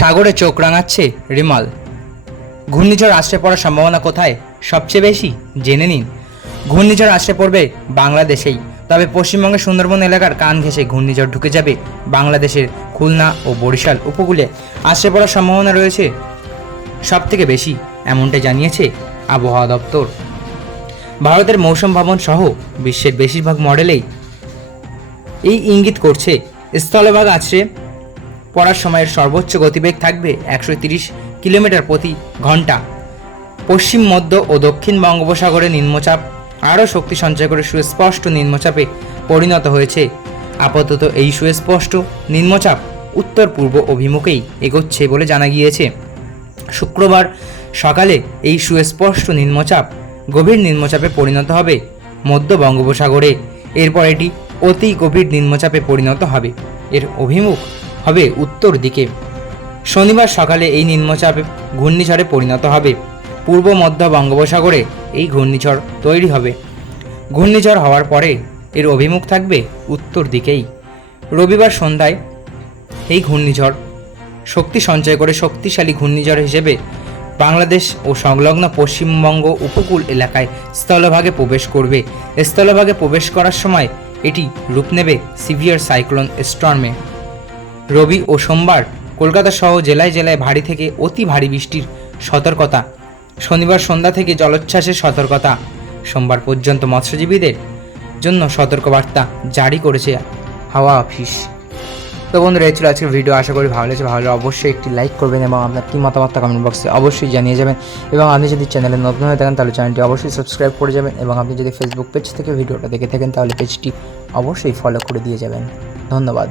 সাগরে চোখ রাঙাচ্ছে রিমাল। ঘূর্ণিঝড় আশ্রয় পড়ার সম্ভাবনা কোথায় সবচেয়ে বেশি জেনে নিন। ঘূর্ণিঝড় আশ্রয় পড়বে বাংলাদেশেই, তবে পশ্চিমবঙ্গের সুন্দরবন এলাকার কান ঘেঁষে ঘূর্ণিঝড় ঢুকে যাবে বাংলাদেশের খুলনা ও বরিশাল উপকূলে। আশ্রয় পড়ার সম্ভাবনা রয়েছে সবথেকে বেশি, এমনটাই জানিয়েছে আবহাওয়া দপ্তর। ভারতের মৌসুম ভবন সহ বিশ্বের বেশিরভাগ মডেলেই এই ইঙ্গিত করছে স্থলভাগ আছড়ে পড়ার সময়ের সর্বোচ্চ গতিবেগ থাকবে 130 কিলোমিটার প্রতি ঘন্টা। পশ্চিম মধ্য ও দক্ষিণ বঙ্গোপসাগরে নিম্নচাপ আরও শক্তি সঞ্চয় করে সুস্পষ্ট নিম্নচাপে পরিণত হয়েছে। আপাতত এই সুস্পষ্ট নিম্নচাপ উত্তর পূর্ব অভিমুখেই এগোচ্ছে বলে জানা গিয়েছে। শুক্রবার সকালে এই সুস্পষ্ট নিম্নচাপ গভীর নিম্নচাপে পরিণত হবে মধ্য বঙ্গোপসাগরে। এরপর এটি অতি গভীর নিম্নচাপে পরিণত হবে, এর অভিমুখ হবে উত্তর দিকে। শনিবার সকালে এই নিম্নচাপে ঘূর্ণিঝড়ে পরিণত হবে। পূর্ব মধ্য বঙ্গোপসাগরে এই ঘূর্ণিঝড় তৈরি হবে। ঘূর্ণিঝড় হওয়ার পরে এর অভিমুখ থাকবে উত্তর দিকেই। রবিবার সন্ধ্যায় এই ঘূর্ণিঝড় শক্তি সঞ্চয় করে শক্তিশালী ঘূর্ণিঝড় হিসেবে বাংলাদেশ ও সংলগ্ন পশ্চিমবঙ্গ উপকূল এলাকায় স্থলভাগে প্রবেশ করবে। স্থলভাগে প্রবেশ করার সময় এটি রূপ নেবে সিভিয়ার সাইক্লোন স্টর্মে। রবি ও সোমবার কলকাতা সহ জেলায় জেলায় ভারী থেকে অতি ভারী বৃষ্টির সতর্কতা। শনিবার সন্ধ্যা থেকে জলোচ্ছ্বাসের সতর্কতা। সোমবার পর্যন্ত মৎস্যজীবীদের জন্য সতর্কবার্তা জারি করেছে হাওয়া অফিস। তো বন্ধুরা, এই ছিল আজকের ভিডিও। আশা করি ভালো লেগেছে। ভালো অবশ্যই একটি লাইক করবেন এবং আপনার কী মতামত কমেন্ট বক্সে অবশ্যই জানিয়ে যাবেন। এবং আপনি যদি চ্যানেলে নতুন হয়ে থাকেন তাহলে চ্যানেলটি অবশ্যই সাবস্ক্রাইব করে যাবেন। এবং আপনি যদি ফেসবুক পেজ থেকে ভিডিওটা দেখে থাকেন তাহলে পেজটি অবশ্যই ফলো করে দিয়ে যাবেন। ধন্যবাদ।